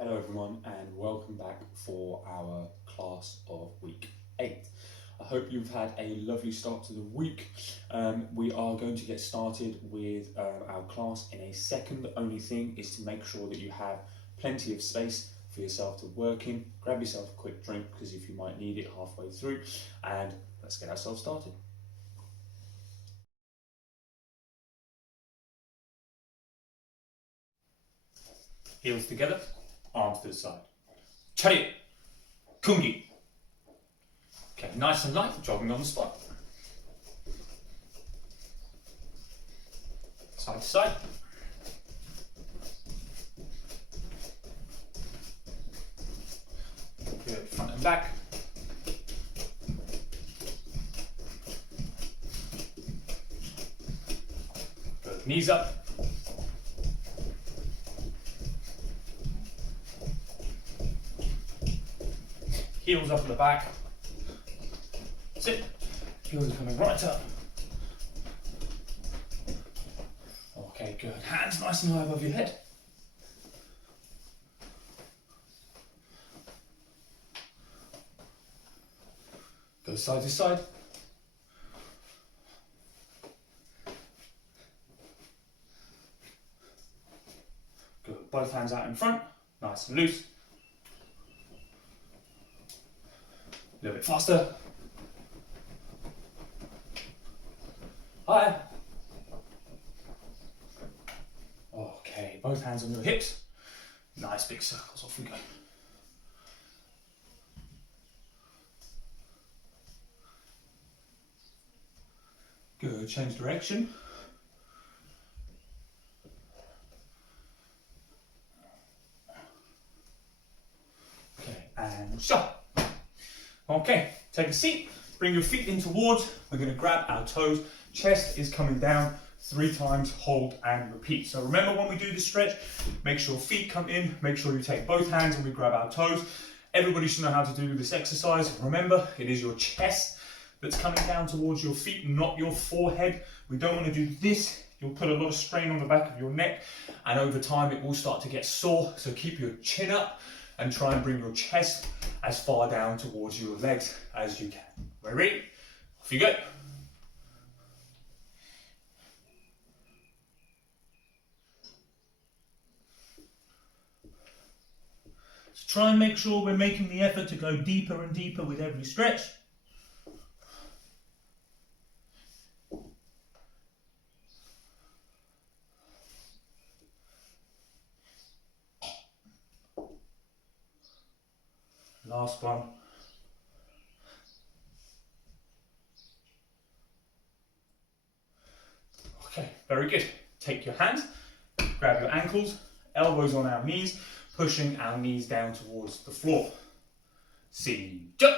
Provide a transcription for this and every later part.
Hello everyone and welcome back for our class of week 8. I hope you've had a lovely start to the week. We are going to get started with our class in a second. The only thing is to make sure that you have plenty of space for yourself to work in. Grab yourself a quick drink because if you might need it halfway through, and let's get ourselves started. Heels together, arms to the side. Chariot, kungi. Okay, nice and light, jogging on the spot. Side to side. Good, front and back. Good, knees up. Heels up at the back. Sit. Heels are coming right up. Okay, good. Hands nice and high above your head. Go side to side. Good. Both hands out in front. Nice and loose. A little bit faster. Higher. Okay, both hands on your hips. Nice big circles, off we go. Good, change direction. Okay, and shot. Okay, take a seat, bring your feet in towards, we're going to grab our toes, chest is coming down 3 times, hold and repeat. So remember when we do this stretch, make sure feet come in, make sure you take both hands and we grab our toes. Everybody should know how to do this exercise. Remember, it is your chest that's coming down towards your feet, not your forehead. We don't want to do this. You'll put a lot of strain on the back of your neck and over time it will start to get sore. So keep your chin up and try and bring your chest as far down towards your legs as you can. Ready? Off you go. So try and make sure we're making the effort to go deeper and deeper with every stretch. Last one. Okay, very good. Take your hands, grab your ankles, elbows on our knees, pushing our knees down towards the floor. See, jump.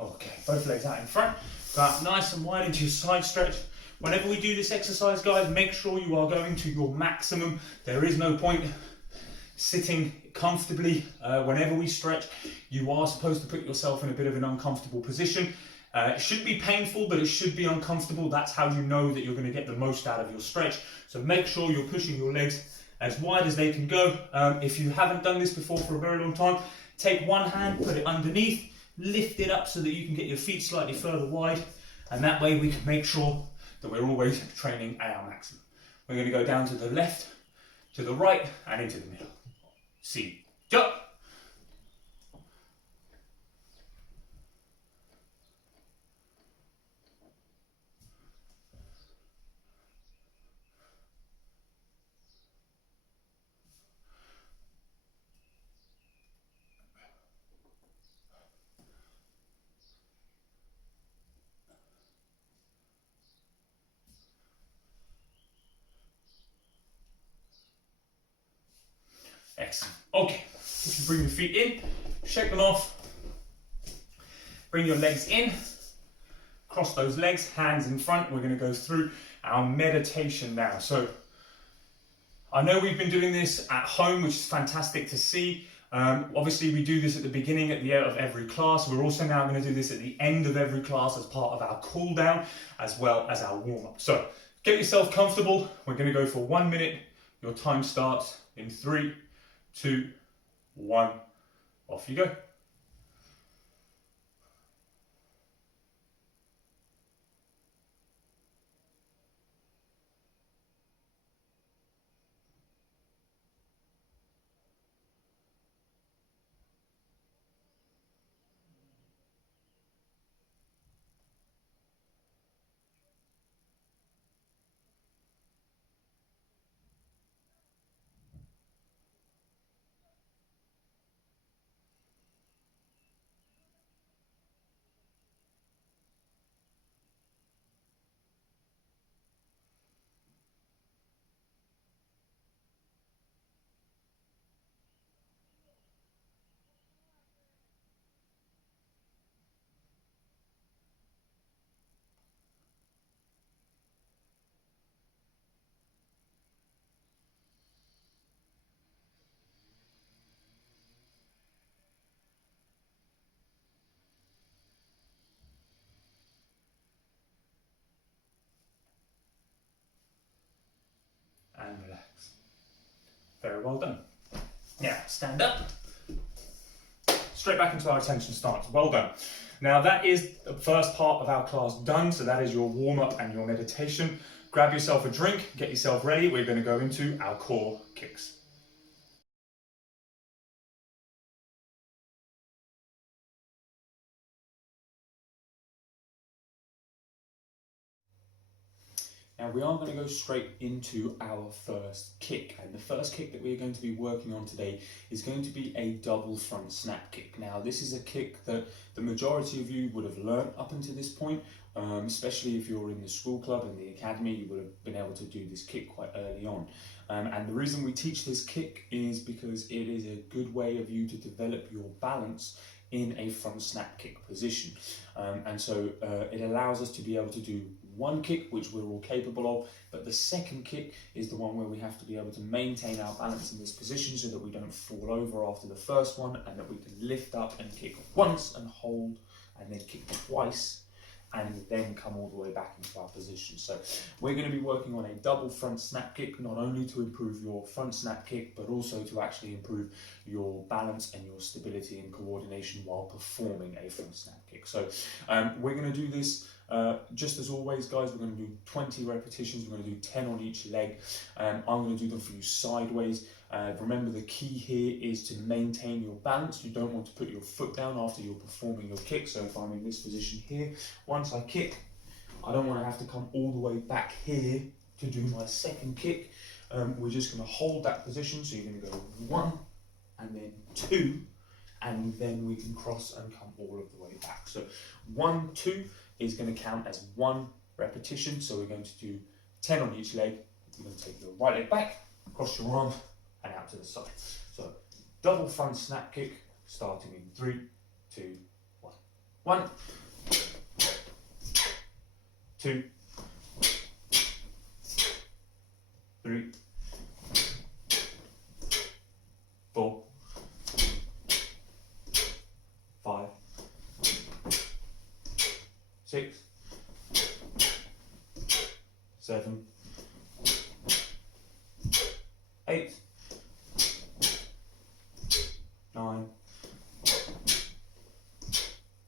Okay, both legs out in front. Go out nice and wide into your side stretch. Whenever we do this exercise, guys, make sure you are going to your maximum. There is no point sitting comfortably. Whenever we stretch, you are supposed to put yourself in a bit of an uncomfortable position. It should be painful, but it should be uncomfortable. That's how you know that you're going to get the most out of your stretch. So make sure you're pushing your legs as wide as they can go. If you haven't done this before for a very long time, take one hand, put it underneath, lift it up so that you can get your feet slightly further wide, and that way we can make sure that we're always training at our maximum. We're going to go down to the left, to the right, and into the middle. See, jump. Excellent. Okay, if you bring your feet in, shake them off. Bring your legs in, cross those legs, hands in front. We're going to go through our meditation now. So I know we've been doing this at home, which is fantastic to see. Obviously we do this at the beginning, at the end of every class. We're also now going to do this at the end of every class as part of our cool down, as well as our warm up. So get yourself comfortable. We're going to go for 1 minute. Your time starts in 3, 2, 1. Off you go. And relax. Very well done. Now, stand up. Straight back into our attention stance. Well done. Now, that is the first part of our class done. So that is your warm-up and your meditation. Grab yourself a drink, get yourself ready. We're going to go into our core kicks. Now we are going to go straight into our first kick, and the first kick that we're going to be working on today is going to be a double front snap kick. Now this is a kick that the majority of you would have learnt up until this point, especially if you're in the school club and the academy. You would have been able to do this kick quite early on. And the reason we teach this kick is because it is a good way of you to develop your balance in a front snap kick position. And so it allows us to be able to do one kick, which we're all capable of, but the second kick is the one where we have to be able to maintain our balance in this position so that we don't fall over after the first one, and that we can lift up and kick once and hold, and then kick twice, and then come all the way back into our position. So we're going to be working on a double front snap kick, not only to improve your front snap kick, but also to actually improve your balance and your stability and coordination while performing a front snap kick. So we're going to do this just as always, guys. We're going to do 20 repetitions. We're going to do 10 on each leg. I'm going to do them for you sideways. Remember, the key here is to maintain your balance. You don't want to put your foot down after you're performing your kick. So if I'm in this position here, once I kick, I don't want to have to come all the way back here to do my second kick. We're just going to hold that position. So you're going to go 1 and then 2, and then we can cross and come all of the way back. So 1, 2 is going to count as 1 repetition. So we're going to do 10 on each leg. You're going to take your right leg back, cross your arm, and out to the side. So double front snap kick, starting in 3, 2, 1. 1, 2, 3, 4, 5, 6, 7, 8, 9,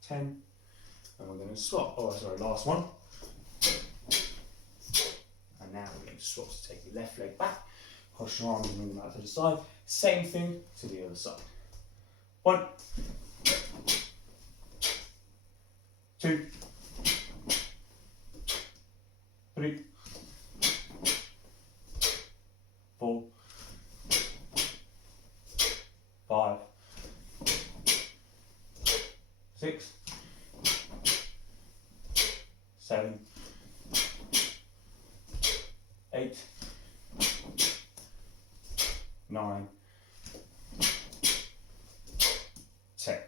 10, and we're going to swap. Oh, sorry, last one. And now we're going to swap. So take your left leg back, cross your arms and move them out to the side. Same thing to the other side. 1, 2, 3, 4, 5, 6, 7, 8, 9, 10.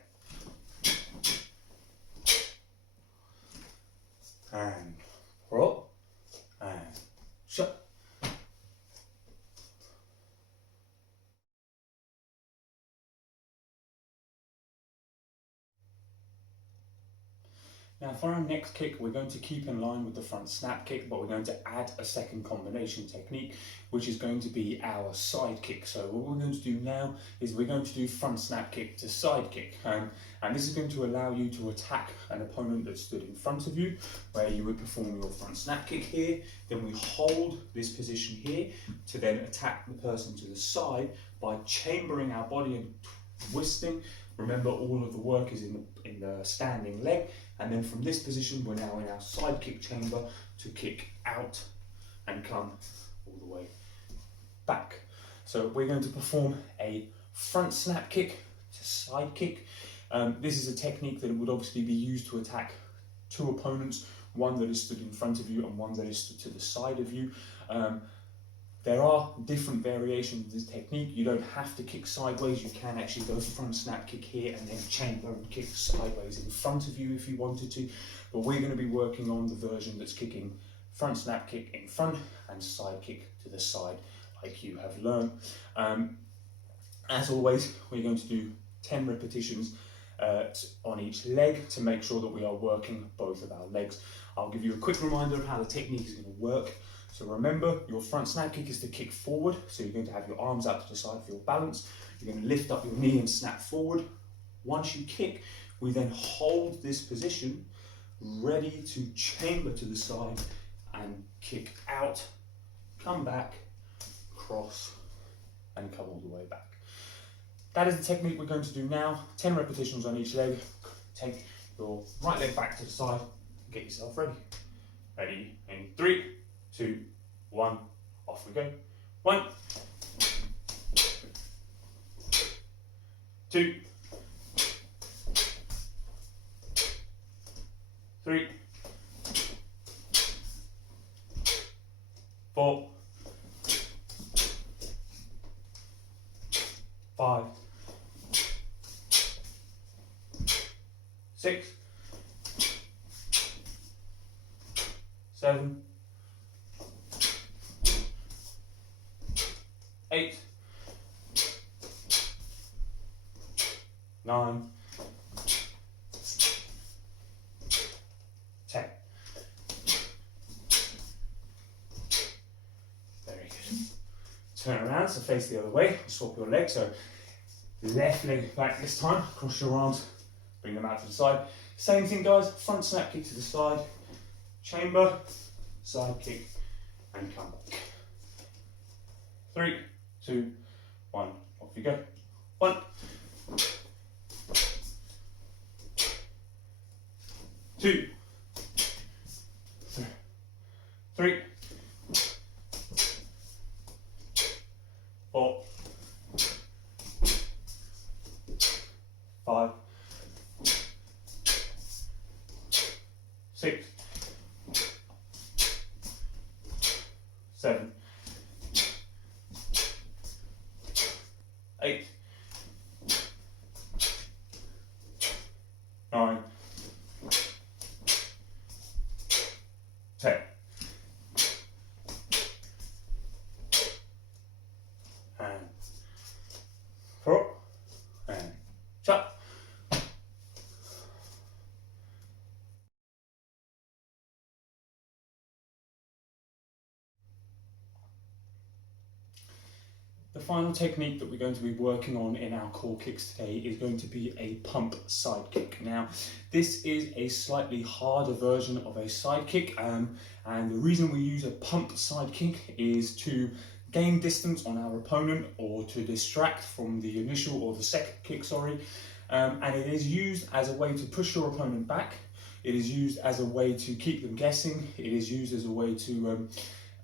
Now for our next kick, we're going to keep in line with the front snap kick, but we're going to add a second combination technique, which is going to be our side kick. So what we're going to do now is we're going to do front snap kick to side kick. And this is going to allow you to attack an opponent that stood in front of you, where you would perform your front snap kick here. Then we hold this position here to then attack the person to the side by chambering our body and twisting. Remember, all of the work is in the standing leg, and then from this position we're now in our side kick chamber to kick out and come all the way back. So we're going to perform a front snap kick to side kick. This is a technique that would obviously be used to attack two opponents, one that is stood in front of you and one that is stood to the side of you. There are different variations of this technique. You don't have to kick sideways. You can actually go front snap kick here and then chamber and kick sideways in front of you if you wanted to. But we're going to be working on the version that's kicking front snap kick in front and side kick to the side, like you have learned. As always, we're going to do 10 repetitions on each leg to make sure that we are working both of our legs. I'll give you a quick reminder of how the technique is going to work. So remember, your front snap kick is to kick forward. So you're going to have your arms out to the side for your balance. You're going to lift up your knee and snap forward. Once you kick, we then hold this position, ready to chamber to the side and kick out, come back, cross, and come all the way back. That is the technique we're going to do now. 10 repetitions on each leg. Take your right leg back to the side. Get yourself ready. Ready in 3, 2, 1, off we go. 1, 2, 3, 4, 5, 6, 7, 8, 9, 10. Very good. Turn around, so face the other way. Swap your legs. So left leg back this time. Cross your arms, bring them out to the side. Same thing, guys. Front snap kick to the side, chamber, side kick, and come back. 3, 2, 1, off you go. 1, 2, 3, 4, 5, 6, 7, 8, 9, 10. And 4, and chop. The final technique that we're going to be working on in our core kicks today is going to be a pump side kick. Now, this is a slightly harder version of a side kick, and the reason we use a pump side kick is to gain distance on our opponent or to distract from the initial or the second kick, and it is used as a way to push your opponent back. It is used as a way to keep them guessing. It is used as a way to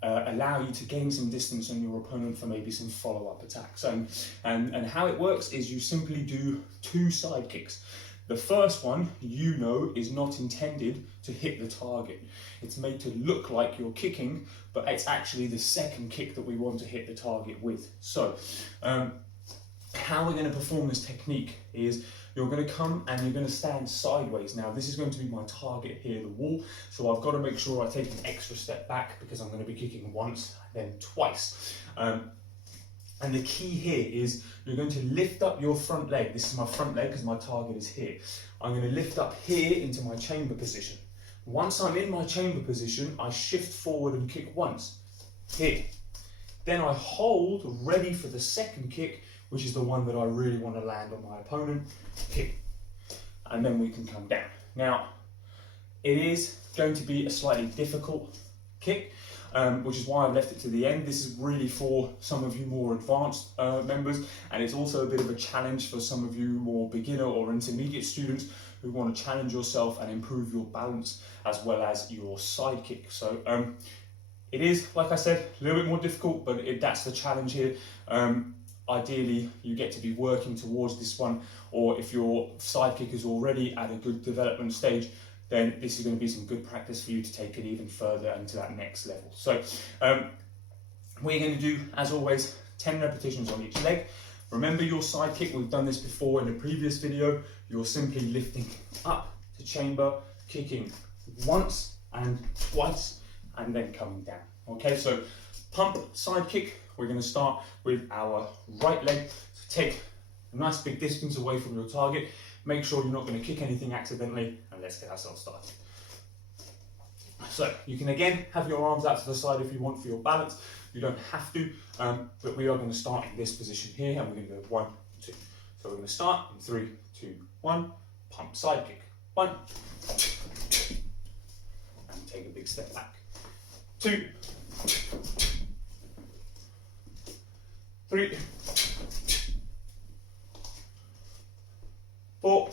allow you to gain some distance on your opponent for maybe some follow-up attacks. And how it works is you simply do 2 side kicks. The first one, is not intended to hit the target. It's made to look like you're kicking, but it's actually the second kick that we want to hit the target with. So, how we're going to perform this technique is you're going to come and you're going to stand sideways. Now, this is going to be my target here, the wall. So I've got to make sure I take an extra step back because I'm going to be kicking once, then twice. And the key here is you're going to lift up your front leg. This is my front leg because my target is here. I'm going to lift up here into my chamber position. Once I'm in my chamber position, I shift forward and kick once, here. Then I hold ready for the second kick, which is the one that I really want to land on my opponent, here. And then we can come down. Now, it is going to be a slightly difficult kick, which is why I've left it to the end. This is really for some of you more advanced members, and it's also a bit of a challenge for some of you more beginner or intermediate students who want to challenge yourself and improve your balance as well as your side kick. So it is, like I said, a little bit more difficult, but that's the challenge here. Ideally, you get to be working towards this one, or if your side kick is already at a good development stage, then this is going to be some good practice for you to take it even further into that next level. So we're going to do, as always, 10 repetitions on each leg. Remember your side kick, we've done this before in a previous video. You're simply lifting up to chamber, kicking once and twice, and then coming down. Okay, so pump side kick, we're going to start with our right leg. So take a nice big distance away from your target. Make sure you're not going to kick anything accidentally, and let's get ourselves started. So you can again have your arms out to the side if you want for your balance. You don't have to, but we are going to start in this position here, and we're going to go 1, 2. So we're going to start in 3, 2, 1. Pump side kick. 1, 2, and take a big step back. 2, 3, 4,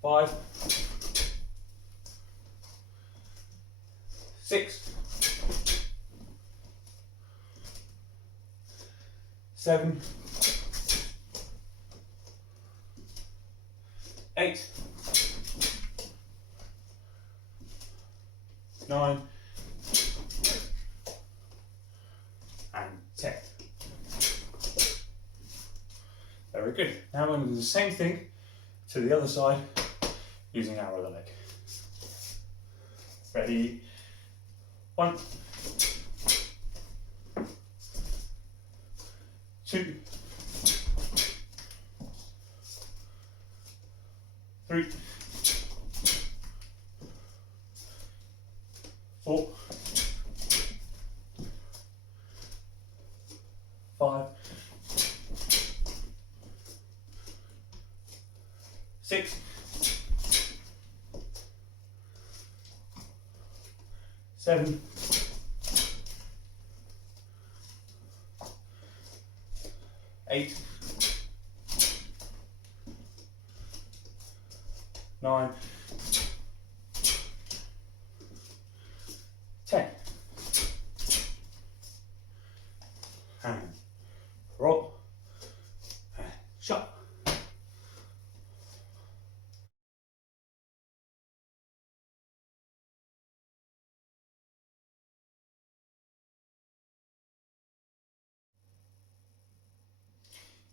5, 6, 7, 8, 9, and 10. Very good. Now we're going to do the same thing to the other side using our other leg. Ready? 1, 2, 3, 4, 5, 6, 7, 8, 9, 10. And roll and shut.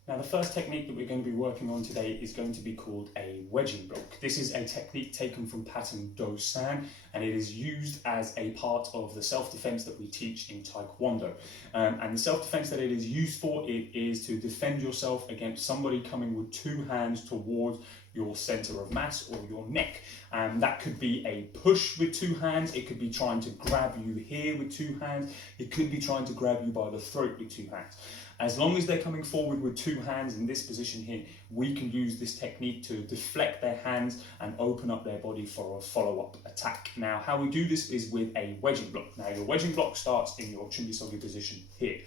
Now the first technique that we're going to be working on today is going to be called a wedging block. This is a technique taken from pattern Do-San, and it is used as a part of the self-defense that we teach in Taekwondo. And the self-defense that it is used for, it is to defend yourself against somebody coming with two hands towards your center of mass or your neck. And that could be a push with two hands, it could be trying to grab you here with two hands, it could be trying to grab you by the throat with two hands. As long as they're coming forward with two hands in this position here, we can use this technique to deflect their hands and open up their body for a follow-up attack. Now, how we do this is with a wedging block. Now, your wedging block starts in your chungisogi position here.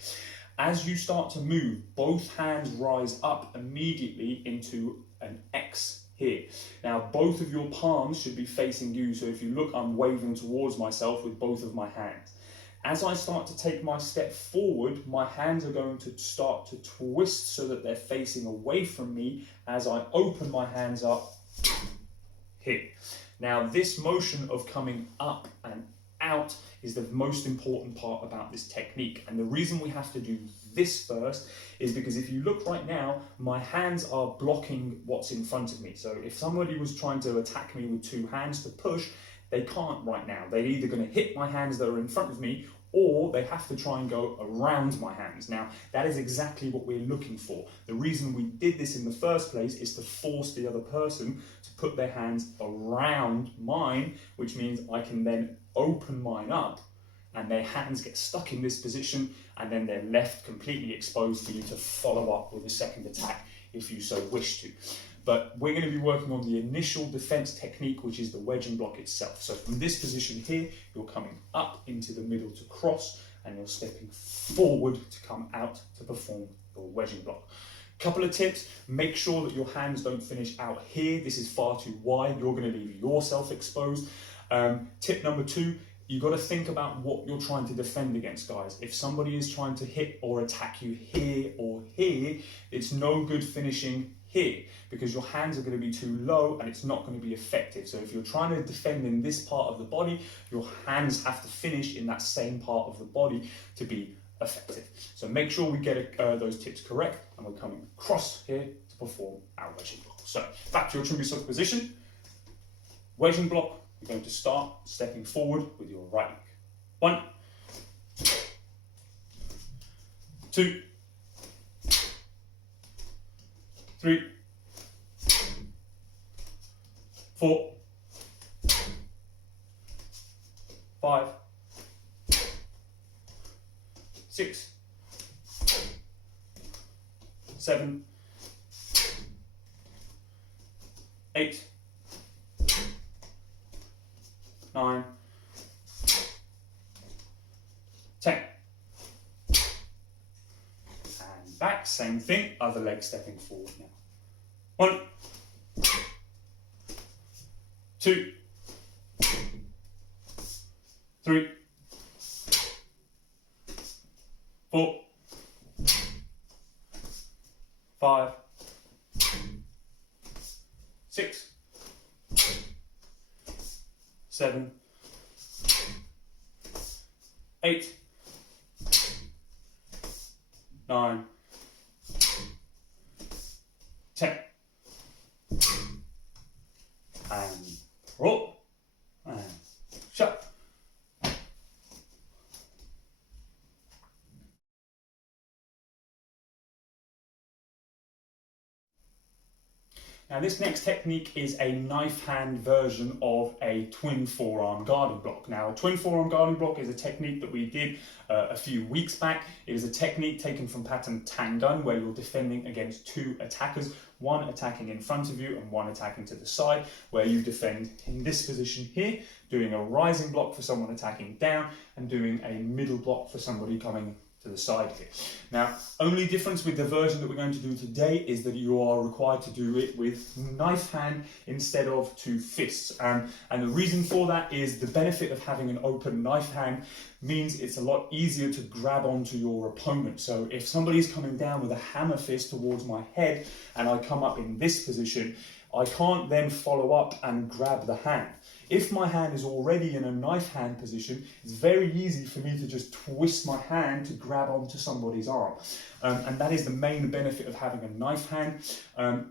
As you start to move, both hands rise up immediately into an X here. Now, both of your palms should be facing you. So if you look, I'm waving towards myself with both of my hands. As I start to take my step forward, my hands are going to start to twist so that they're facing away from me as I open my hands up here. Now, this motion of coming up and out is the most important part about this technique. And the reason we have to do this first is because if you look right now, my hands are blocking what's in front of me. So if somebody was trying to attack me with two hands to push, they can't right now. They're either going to hit my hands that are in front of me, or they have to try and go around my hands. Now, that is exactly what we're looking for. The reason we did this in the first place is to force the other person to put their hands around mine, which means I can then open mine up and their hands get stuck in this position, and then they're left completely exposed for you to follow up with a second attack if you so wish to. But we're going to be working on the initial defense technique, which is the wedging block itself. So from this position here, you're coming up into the middle to cross, and you're stepping forward to come out to perform your wedging block. Couple of tips: make sure that your hands don't finish out here. This is far too wide. You're going to leave yourself exposed. Tip number 2, you got to think about what you're trying to defend against, guys. If somebody is trying to hit or attack you here or here, it's no good finishing here, because your hands are going to be too low and it's not going to be effective. So if you're trying to defend in this part of the body, your hands have to finish in that same part of the body to be effective. So make sure we get those tips correct, and we're coming across here to perform our wedging block. So back to your Chumbi position. Wedging block, you're going to start stepping forward with your right leg. 1, 2, 3, 4, 5, 6, 7, 8, 9, 10. And back, same thing, other leg stepping forward now. 1, 2, 3, 4, 5, 6, 7, 8, 9, 10. And roll and shut. Now this next technique is a knife hand version of a twin forearm guarding block. Now a twin forearm guarding block is a technique that we did a few weeks back. It is a technique taken from pattern Tangun, where you're defending against 2 attackers, one attacking in front of you and one attacking to the side, where you defend in this position here, doing a rising block for someone attacking down and doing a middle block for somebody coming to the side here. Now, only difference with the version that we're going to do today is that you are required to do it with knife hand instead of 2 fists. And the reason for that is the benefit of having an open knife hand means it's a lot easier to grab onto your opponent. So if somebody's coming down with a hammer fist towards my head and I come up in this position, I can't then follow up and grab the hand. If my hand is already in a knife hand position, it's very easy for me to just twist my hand to grab onto somebody's arm. And that is the main benefit of having a knife hand.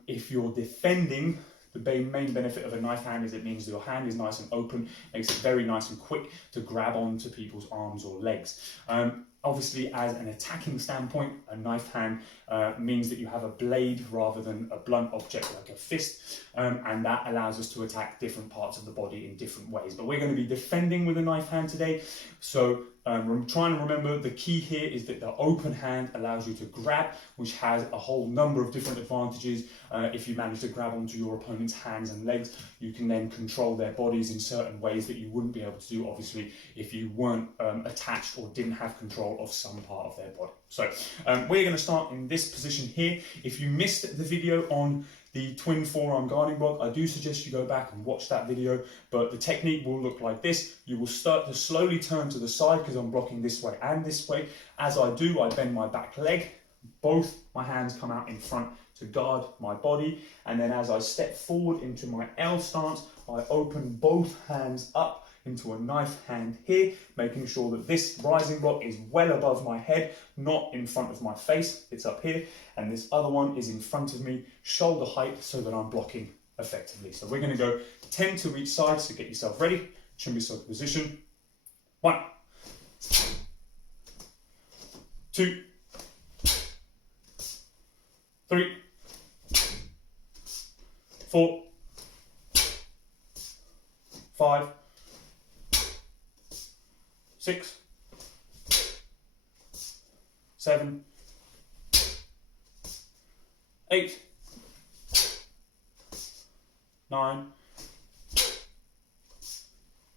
If you're defending, the main benefit of a knife hand is it means your hand is nice and open, makes it very nice and quick to grab onto people's arms or legs. Obviously, as an attacking standpoint, a knife hand means that you have a blade rather than a blunt object like a fist, and that allows us to attack different parts of the body in different ways. But we're going to be defending with a knife hand today, so I'm trying to remember the key here is that the open hand allows you to grab, which has a whole number of different advantages. If you manage to grab onto your opponent's hands and legs, you can then control their bodies in certain ways that you wouldn't be able to do, obviously, if you weren't attached or didn't have control of some part of their body. So we're going to start in this position here. If you missed the video on the twin forearm guarding block, I do suggest you go back and watch that video, but the technique will look like this. You will start to slowly turn to the side because I'm blocking this way and this way. As I do, I bend my back leg. Both my hands come out in front to guard my body. And then as I step forward into my L stance, I open both hands up into a knife hand here, making sure that this rising block is well above my head, not in front of my face, it's up here, and this other one is in front of me, shoulder height, so that I'm blocking effectively. So we're going to go 10 to each side, so get yourself ready, Chumbi position. 1, 2, 3, 4, 5, 6, 7, 8, 9,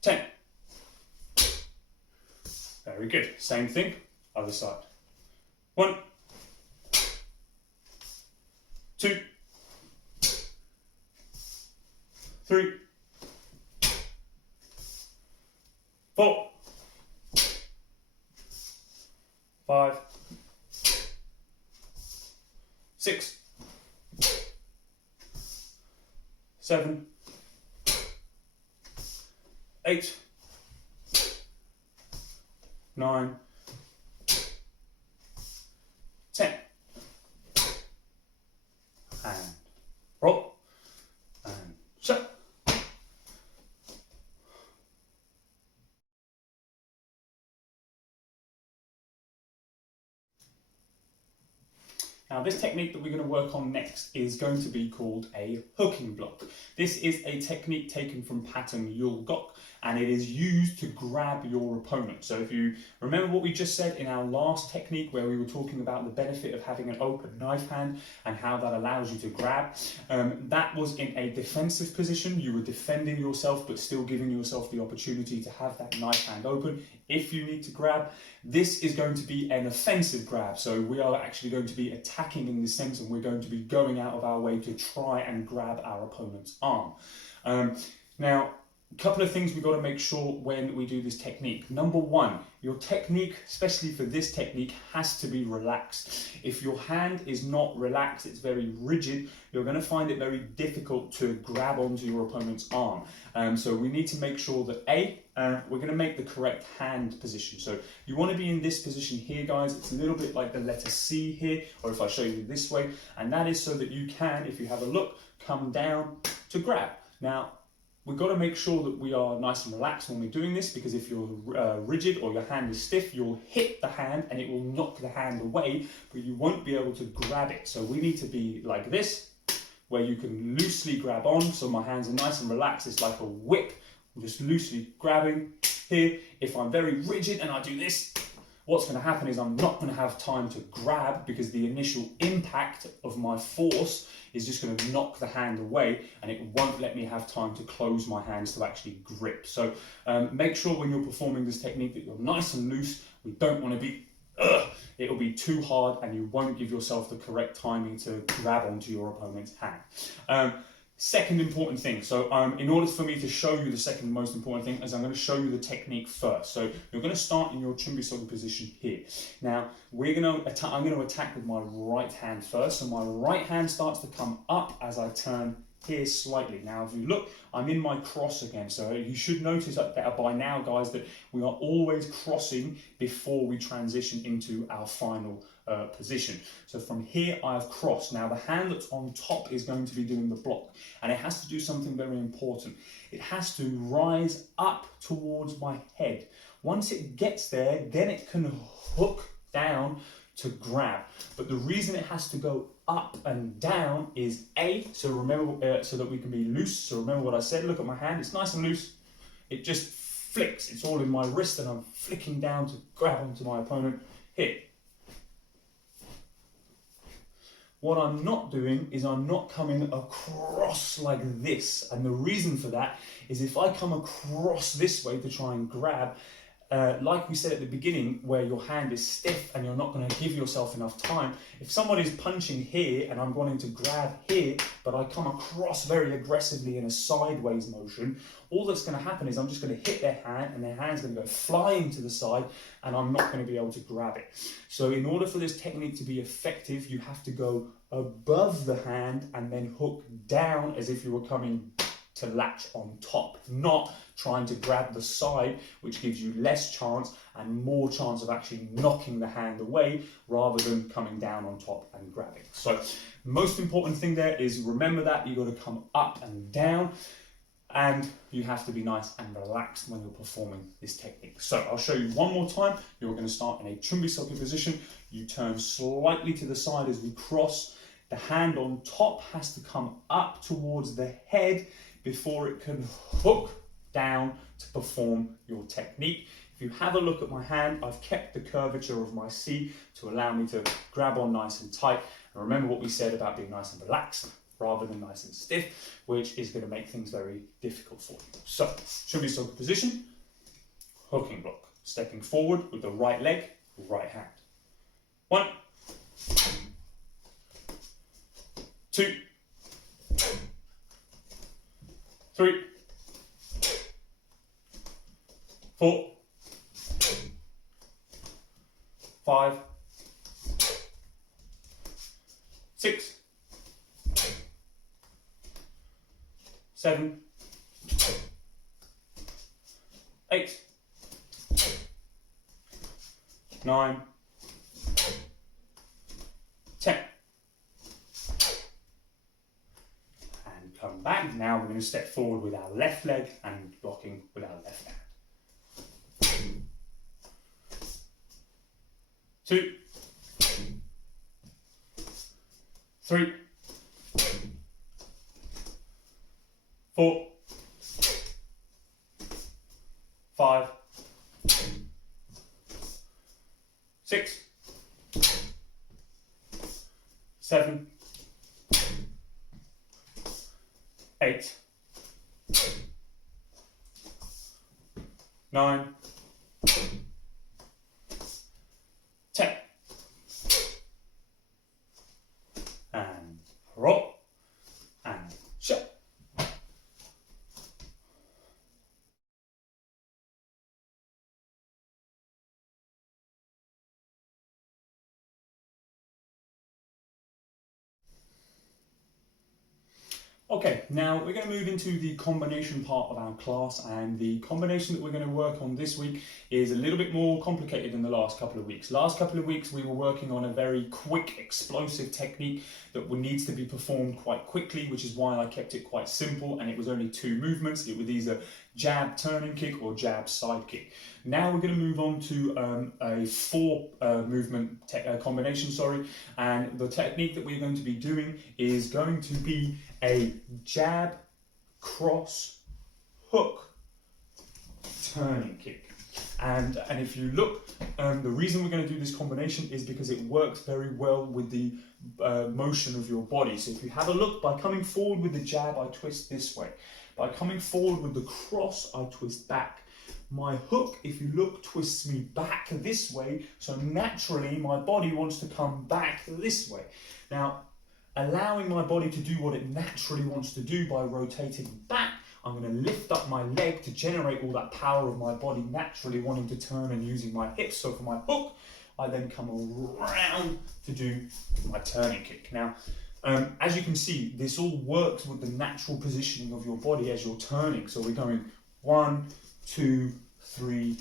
10. Very good. Same thing, other side. 1, 2, 3, 4, 5, 6, 7, 8, 9, 10. And roll. And shut. Now this technique that we're going to work on next is going to be called a hooking block. This is a technique taken from pattern Yule Gok, and it is used to grab your opponent. So if you remember what we just said in our last technique where we were talking about the benefit of having an open knife hand and how that allows you to grab, that was in a defensive position. You were defending yourself but still giving yourself the opportunity to have that knife hand open if you need to grab. This is going to be an offensive grab, so we are actually going to be attacking in this sense, and we're going to be going out of our way to try and grab our opponent's arm. Now, a couple of things we've got to make sure when we do this technique. Number one, your technique, especially for this technique, has to be relaxed. If your hand is not relaxed, it's very rigid, you're going to find it very difficult to grab onto your opponent's arm. So we need to make sure that we're going to make the correct hand position. So you want to be in this position here, guys. It's a little bit like the letter C here, or if I show you this way, and that is so that you can, if you have a look, come down to grab. Now, we've got to make sure that we are nice and relaxed when we're doing this, because if you're rigid or your hand is stiff, you'll hit the hand and it will knock the hand away, but you won't be able to grab it. So we need to be like this, where you can loosely grab on. So my hands are nice and relaxed. It's like a whip. I'm just loosely grabbing here. If I'm very rigid and I do this, what's going to happen is I'm not going to have time to grab, because the initial impact of my force is just going to knock the hand away, and it won't let me have time to close my hands to actually grip. So make sure when you're performing this technique that you're nice and loose. We don't want to be, it'll be too hard and you won't give yourself the correct timing to grab onto your opponent's hand. Second important thing, so in order for me to show you the second most important thing, is I'm going to show you the technique first. So you're going to start in your chumbisogi position here. Now I'm going to attack with my right hand first. So my right hand starts to come up as I turn here slightly. Now if you look, I'm in my cross again, so you should notice that by now, guys, that we are always crossing before we transition into our final position. So from here I've crossed. Now the hand that's on top is going to be doing the block, and it has to do something very important. It has to rise up towards my head. Once it gets there, then it can hook down to grab. But the reason it has to go up and down is so remember, so that we can be loose. So remember what I said, look at my hand, it's nice and loose. It just flicks, it's all in my wrist, and I'm flicking down to grab onto my opponent. Hit. What I'm not doing is I'm not coming across like this. And the reason for that is if I come across this way to try and grab, like we said at the beginning, where your hand is stiff and you're not going to give yourself enough time. If somebody's punching here and I'm wanting to grab here, but I come across very aggressively in a sideways motion, all that's going to happen is I'm just going to hit their hand and their hand's going to go flying to the side, and I'm not going to be able to grab it. So in order for this technique to be effective, you have to go above the hand and then hook down as if you were coming to latch on top, not trying to grab the side, which gives you less chance and more chance of actually knocking the hand away rather than coming down on top and grabbing. So most important thing there is remember that you've got to come up and down. And you have to be nice and relaxed when you're performing this technique. So I'll show you one more time. You're going to start in a chumbi soka position. You turn slightly to the side as we cross. The hand on top has to come up towards the head before it can hook down to perform your technique. If you have a look at my hand, I've kept the curvature of my C to allow me to grab on nice and tight. And remember what we said about being nice and relaxed rather than nice and stiff, which is going to make things very difficult for you. So, chumbi soka position, hooking block, stepping forward with the right leg, right hand. 1, 2, 3, 4, 5, 6, 7, 8, 9, 10. And come back. Now we're going to step forward with our left leg and blocking with our left hand. 2, 3, 4, 5, 6, 7, 8, 9, 10. And roll and shut. Okay, now we're going to move into the combination part of our class, and the combination that we're going to work on this week is a little bit more complicated than the last couple of weeks. Last couple of weeks we were working on a very quick, explosive technique that needs to be performed quite quickly, which is why I kept it quite simple, and it was only 2 movements. It was either jab turning kick or jab side kick. Now we're going to move on to a 4 movement combination, and the technique that we're going to be doing is going to be a jab, cross, hook, turning kick. And if you look, the reason we're going to do this combination is because it works very well with the motion of your body. So if you have a look, by coming forward with the jab, I twist this way. By coming forward with the cross, I twist back. My hook, if you look, twists me back this way, so naturally my body wants to come back this way. Now, allowing my body to do what it naturally wants to do by rotating back, I'm going to lift up my leg to generate all that power of my body naturally wanting to turn and using my hips. So for my hook, I then come around to do my turning kick. Now, as you can see, this all works with the natural positioning of your body as you're turning. So we're going 1, 2, 3,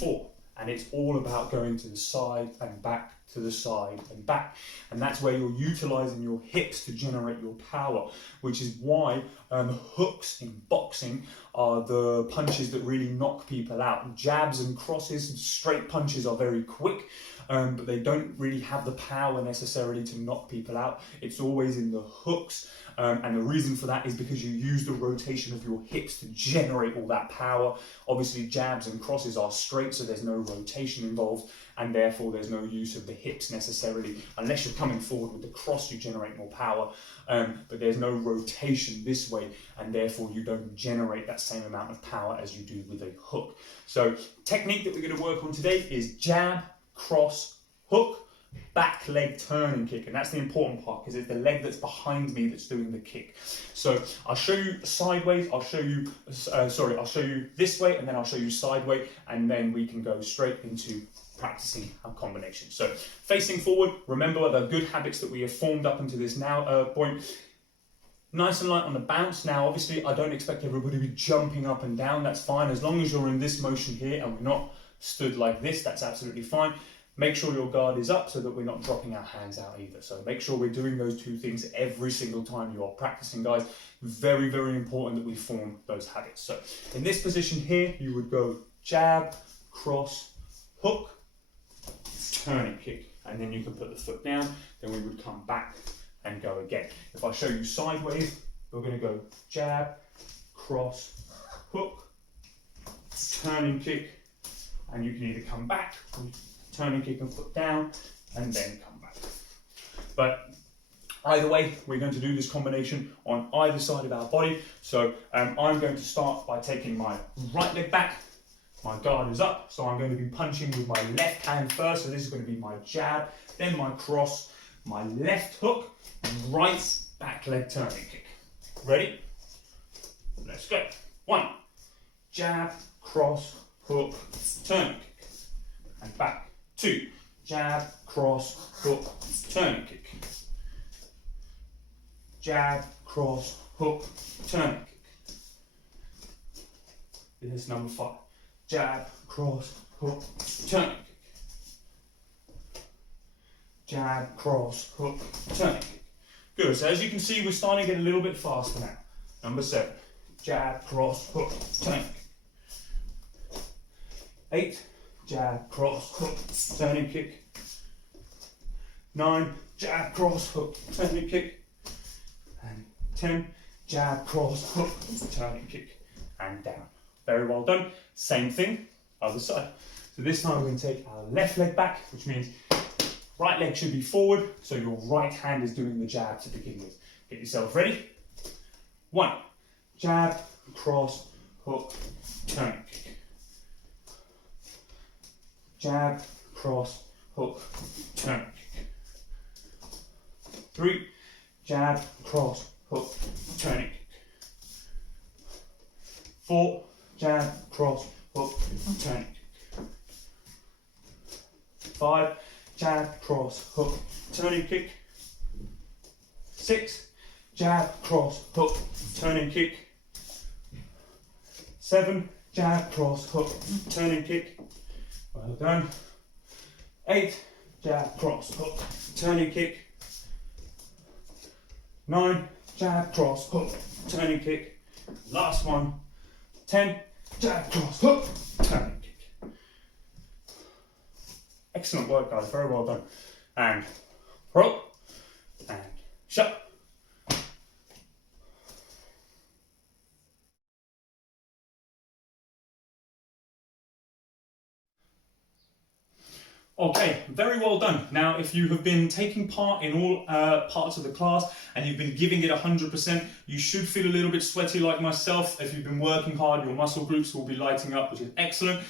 4. And it's all about going to the side and back, to the side and back. And that's where you're utilizing your hips to generate your power, which is why hooks in boxing are the punches that really knock people out. Jabs and crosses and straight punches are very quick, but they don't really have the power necessarily to knock people out. It's always in the hooks. And the reason for that is because you use the rotation of your hips to generate all that power. Obviously, jabs and crosses are straight, so there's no rotation involved, and therefore there's no use of the hips necessarily. Unless you're coming forward with the cross, you generate more power, but there's no rotation this way, and therefore you don't generate that same amount of power as you do with a hook. So, technique that we're going to work on today is jab, cross, hook, back leg turning kick, and that's the important part because it's the leg that's behind me that's doing the kick. So I'll show you sideways, I'll show you this way, and then I'll show you sideways, and then we can go straight into practicing our combination. So facing forward, remember the good habits that we have formed up until this point. Nice and light on the bounce. Now obviously I don't expect everybody to be jumping up and down, that's fine. As long as you're in this motion here and we're not stood like this, that's absolutely fine. Make sure your guard is up so that we're not dropping our hands out either. So make sure we're doing those two things every single time you are practicing, guys. Very, very important that we form those habits. So in this position here, you would go jab, cross, hook, turning kick, and then you can put the foot down. Then we would come back and go again. If I show you sideways, we're going to go jab, cross, hook, turning kick, and you can either come back, turning kick and foot down, and then come back. But either way, we're going to do this combination on either side of our body. So I'm going to start by taking my right leg back. My guard is up, so I'm going to be punching with my left hand first. So this is going to be my jab, then my cross, my left hook, right back leg turning kick. Ready? Let's go. 1, jab, cross, hook, turning kick, and back. 2, jab, cross, hook, turning kick. Jab, cross, hook, turning kick. This is number 5. Jab, cross, hook, turning kick. Jab, cross, hook, turning kick. Good. So as you can see, we're starting to get a little bit faster now. Number 7. Jab, cross, hook, turning kick. 8. Jab, cross, hook, turning kick. 9. Jab, cross, hook, turning kick. And 10. Jab, cross, hook, turning kick. And down. Very well done. Same thing, other side. So this time we're going to take our left leg back, which means right leg should be forward, so your right hand is doing the jab to begin with. Get yourself ready. 1, jab, cross, hook, turning kick. Jab, cross, hook, turning kick. 3, jab, cross, hook, turning kick. 4, jab, cross, hook, turning kick. 5, jab, cross, hook, turning kick. 6, jab, cross, hook, turning kick. 7, jab, cross, hook, turning kick. Well done. 8, jab, cross, hook, turning kick. 9, jab, cross, hook, turning kick. Last one. 10, jab, cross, hook, turning kick. Excellent work, guys. Very well done. And roll, and shut. Okay, very well done. Now, if you have been taking part in all parts of the class and you've been giving it 100%, you should feel a little bit sweaty like myself. If you've been working hard, your muscle groups will be lighting up, which is excellent.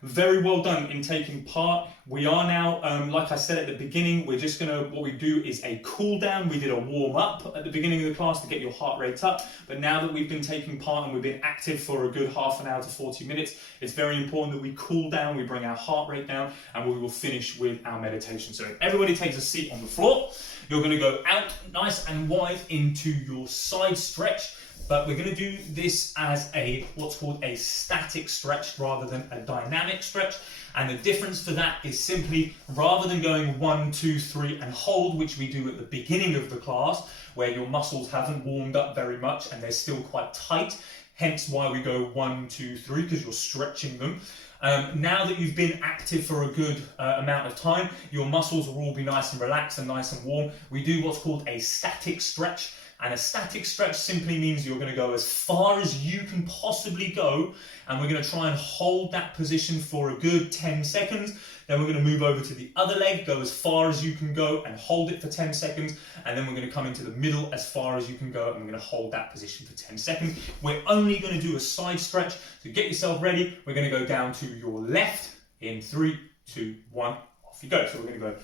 Very well done in taking part. We are now, like I said at the beginning, we're just what we do is a cool down. We did a warm up at the beginning of the class to get your heart rate up. But now that we've been taking part and we've been active for a good half an hour to 40 minutes, it's very important that we cool down, we bring our heart rate down, and we will finish with our meditation. So if everybody takes a seat on the floor, you're going to go out nice and wide into your side stretch. But we're going to do this as what's called a static stretch rather than a dynamic stretch. And the difference for that is simply, rather than going 1, 2, 3 and hold, which we do at the beginning of the class, where your muscles haven't warmed up very much and they're still quite tight, hence why we go 1, 2, 3, because you're stretching them. Now that you've been active for a good amount of time, your muscles will all be nice and relaxed and nice and warm. We do what's called a static stretch. And a static stretch simply means you're going to go as far as you can possibly go, and we're going to try and hold that position for a good 10 seconds. Then we're going to move over to the other leg, go as far as you can go and hold it for 10 seconds. And then we're going to come into the middle as far as you can go, and we're going to hold that position for 10 seconds. We're only going to do a side stretch. So get yourself ready. We're going to go down to your left in 3, 2, 1. Off you go. So we're going to go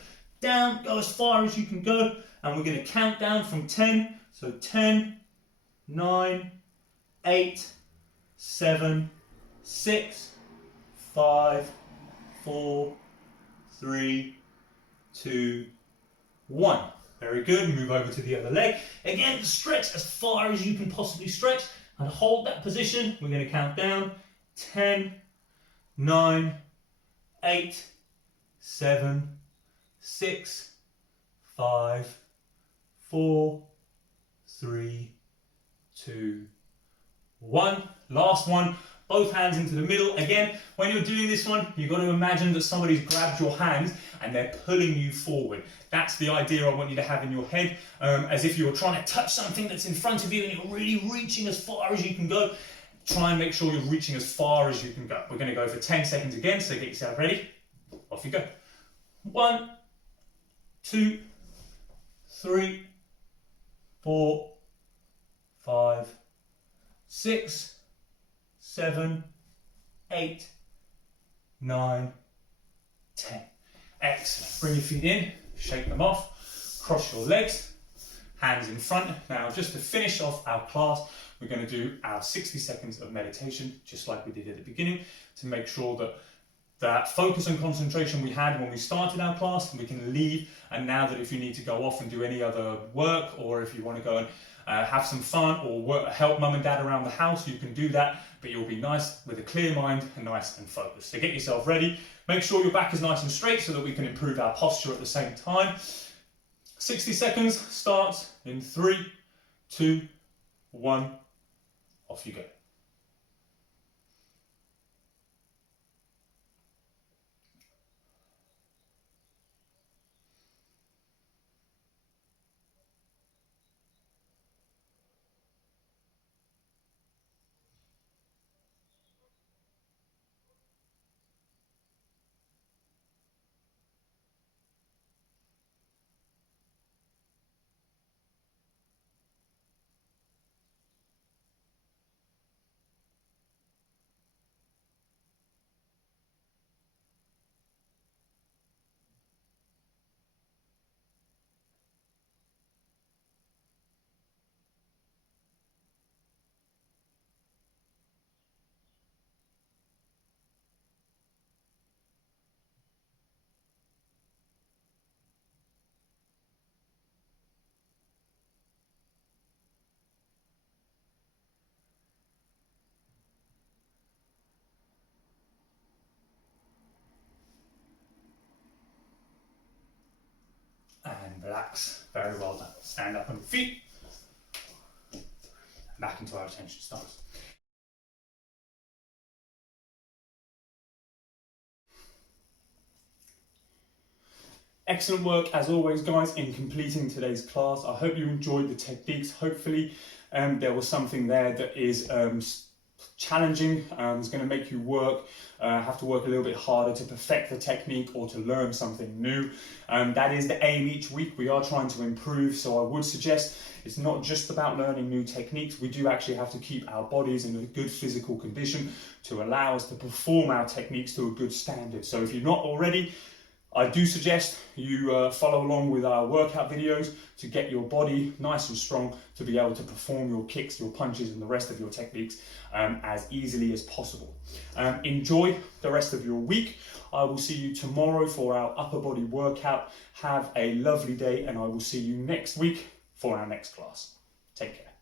down, go as far as you can go, and we're going to count down from 10. So 10, 9, 8, 7, 6, 5, 4, 3, 2, 1. Very good. Move over to the other leg. Again, stretch as far as you can possibly stretch and hold that position. We're going to count down 10, 9, 8, 7, 6, 5, 4, 3, 2, 1. Last one. Both hands into the middle. Again, when you're doing this one, you've got to imagine that somebody's grabbed your hands and they're pulling you forward. That's the idea I want you to have in your head, as if you're trying to touch something that's in front of you and you're really reaching as far as you can go. Try and make sure you're reaching as far as you can go. We're going to go for 10 seconds again, so get yourself ready. Off you go. 1, 2, 3, 4, 5, 6, 7, 8, 9, 10. Excellent. Bring your feet in, shake them off, cross your legs, hands in front. Now, just to finish off our class, we're going to do our 60 seconds of meditation, just like we did at the beginning, to make sure that that focus and concentration we had when we started our class, we can leave. And now that if you need to go off and do any other work, or if you want to go and have some fun or help mum and dad around the house, you can do that, but you'll be nice with a clear mind and nice and focused. So get yourself ready. Make sure your back is nice and straight so that we can improve our posture at the same time. 60 seconds starts in 3, 2, 1. Off you go. And relax. Very well done. Stand up on your feet. Back into our attention stance. Excellent work as always, guys, in completing today's class. I hope you enjoyed the techniques. Hopefully there was something there that is challenging, is going to make you have to work a little bit harder to perfect the technique or to learn something new. That is the aim each week. We are trying to improve, so I would suggest it's not just about learning new techniques. We do actually have to keep our bodies in a good physical condition to allow us to perform our techniques to a good standard. So if you're not already, I do suggest you follow along with our workout videos to get your body nice and strong to be able to perform your kicks, your punches and the rest of your techniques as easily as possible. Enjoy the rest of your week. I will see you tomorrow for our upper body workout. Have a lovely day and I will see you next week for our next class. Take care.